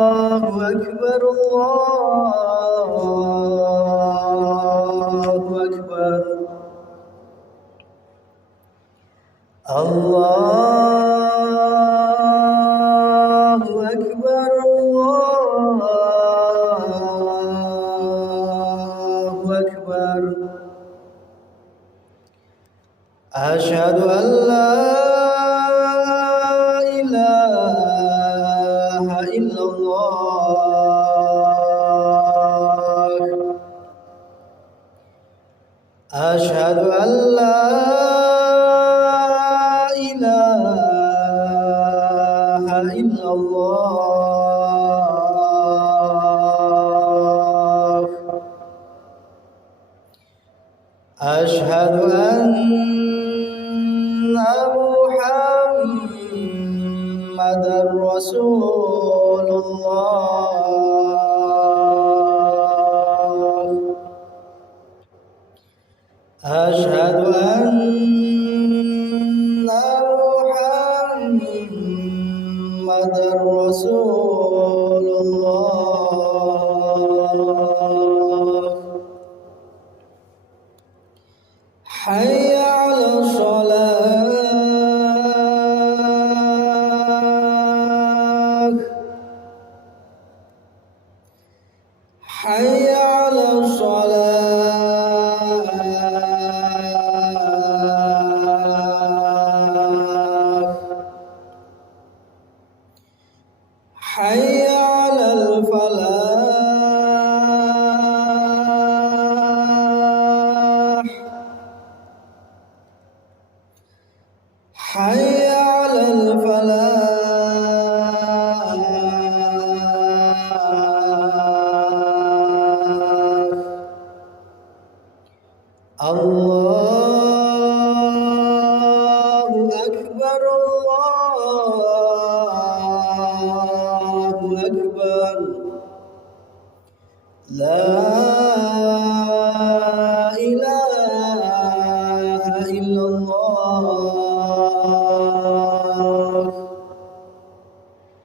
الله أكبر الله أكبر الله أكبر الله أكبر أشهد أن لا إله إلا الله أشهد أن لا إله إلا الله أشهد أن محمدًا رسول الله أشهد أن محمدًا رسول الله حي على الصلاة حي على الصلاة حي على الفلاح حي على الفلاح الله أكبر الله أكبر لا